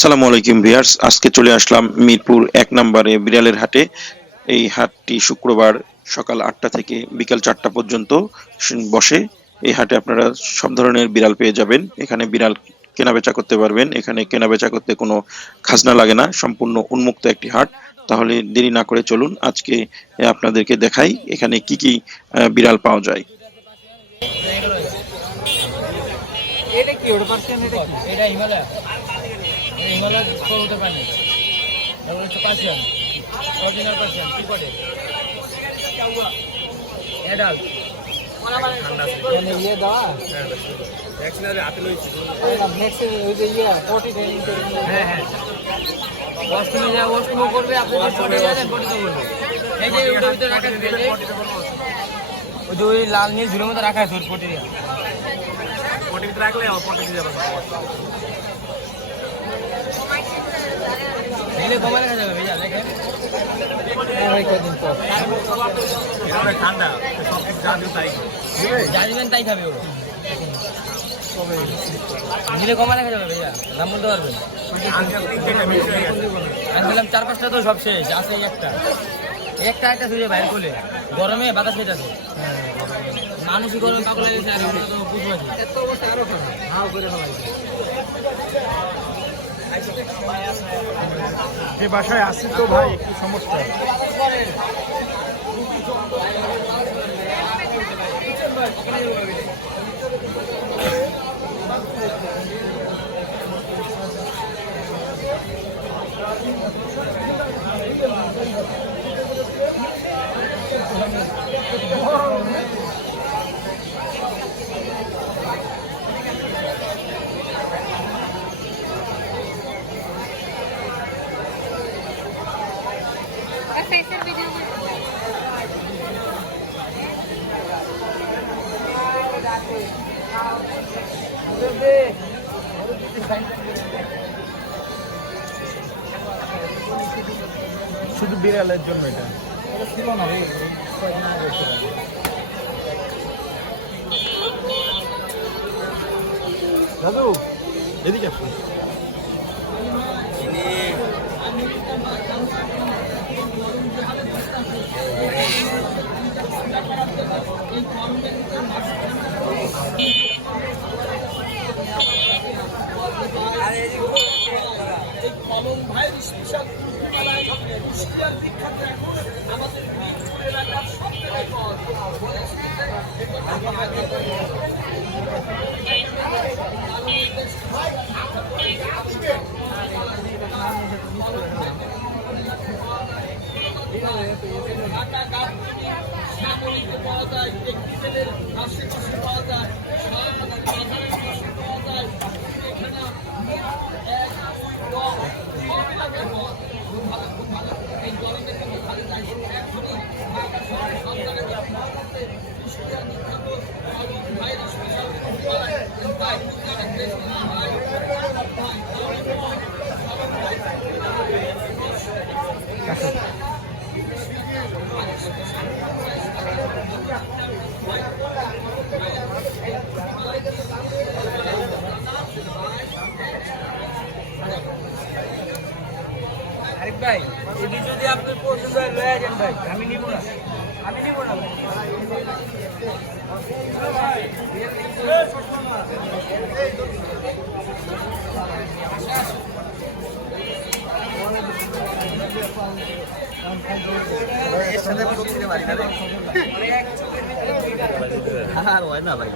সালামু আলাইকুম ভিউয়ার্স, আজকে চলে আসলাম মিরপুর ১ নম্বরে বিড়ালের হাটে। এই হাটটি শুক্রবার সকাল ৮টা থেকে বিকাল ৪টা পর্যন্ত বসে। এই হাটে আপনারা সব ধরনের বিড়াল পেয়ে যাবেন। এখানে বিড়াল কেনাবেচা করতে পারবেন। এখানে কেনাবেচা করতে কোনো খাজনা লাগে না, সম্পূর্ণ উন্মুক্ত একটি হাট। তাহলে দেরি না করে চলুন আজকে আপনাদেরকে দেখাই এখানে কি কি বিড়াল পাওয়া যায়। এটা কি ওটা পার্সেন্ট এটা কি এটা হিমালয় হিমালয় হতে পারে তারপর হচ্ছে পার্সিয়ান অরিজিনাল পার্সিয়ান কি করে অ্যাডাল্ট মানে ইয়ে দাও ভ্যাকসিনারি হাতে লইছি ভ্যাকসিন ওই যে ইয়ে 40 ডে হ্যাঁ হ্যাঁ ওয়াশরুমে যা ওয়াশরুম করবে আপনি যে পড়ে যাবেন পড়ে তো করবে এই যে ওটার ভিতরে রাখা আছে ওই যে ওই লাল নীল ঝুলের মধ্যে রাখা আছে ওর পটে পটে ভিতরে রাখলে পটে দিয়ে যাবে নীলে কমা রাখা যাবে ভাইয়া দেখেন ওই কদিন পর এটা ঠান্ডা সব কিছু জানবেন তাই জানবেন তাই খাবে ও নীলে কমা রাখা যাবে ভাইয়া নাম বলতে পারবেন আমি বললাম 4-5টা তো সব শেষ আছে একটা একটা শুধু বাইরে করলে গরমে বাতাস পেটাছে মানুষই গরমে পাগল হয়ে গেছে আর আমরা তো বুঝবো না এত অবস্থা আরো খারাপ হাও করে ফেলাইছে যে বাসায় আসি তো ভাই একটু সমস্যা শুধু বিড়ালের জন্য এটা ছিল না দাদু এদিকে আসুন কলম ভাইয়ের স্পেশাল কুলফিমালায় কুষ্টিয়ার বিখ্যাত এখন আমাদের মিরপুর এলাকার সব থেকে সামরিকে পাওয়া যায়, টেকনিক্যালের আশেপাশে পাওয়া যায়, পাওয়া যায় এখানে আরিফ ভাই এটি যদি আপনার পছন্দ হয় লয়ে যান ভাই আমি নিব না আর হয় না ভাই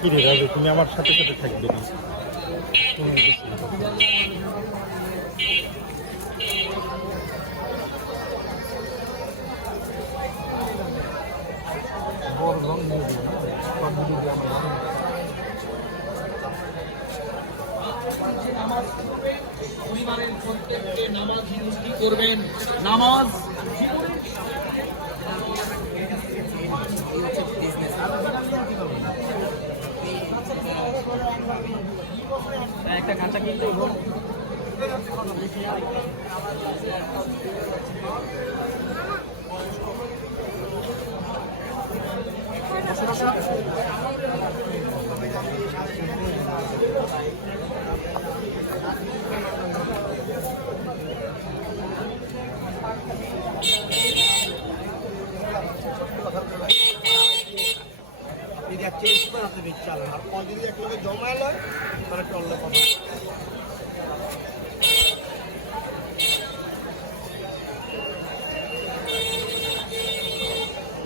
কি রে রাজু তুমি আমার সাথে সাথে থাকবে পরিবারের প্রত্যেককে নামাজ মুক্তি করবেন। নামাজ একটা কাঁচা কিনতে যদি এক চেঞ্জ করে হাতে বেশি চালান আর কল যদি এক লোকে জমায় লয় তাহলে একটা অন্য কথা।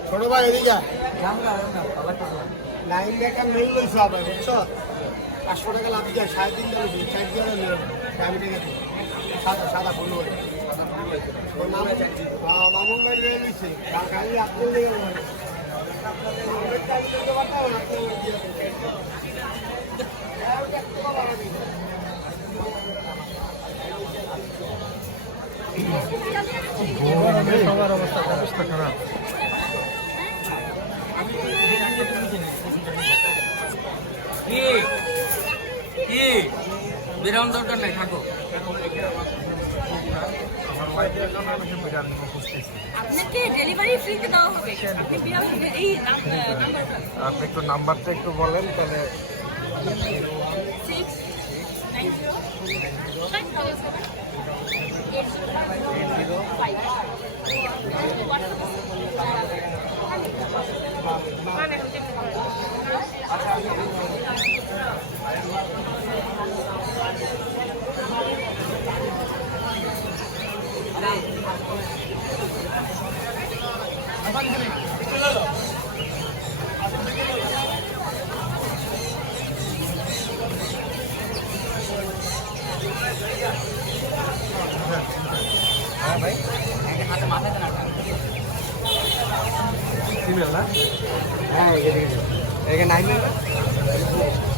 ছোট ভাই এদিকে লাইন দেখা মেল লইছো আবার বুঝছো 500 টাকা লাভ যায় 3.5 দাম 4 দিয়ে আমি টাকা দিই সাদা সাদা ফুল হয় মামুন ভাই রেল লইছে খালি আপনি লেগে গেল আমরা চাকরি করতে পারতাম না আপনি দিয়ে সবার অবস্থা খারাপ। কি বিরাম দরকার নাই থাকো। আমার ওয়াইফের জন্য আমি বিরিয়ানি খুঁজতেছি। আপনাকে ডেলিভারি ফ্রিতে দেওয়া হবে। আপনি বিরাম এই নাম্বারটা আপনি একটু নাম্বারটা একটু বলেন তাহলে। হ্যাঁ এখানে 9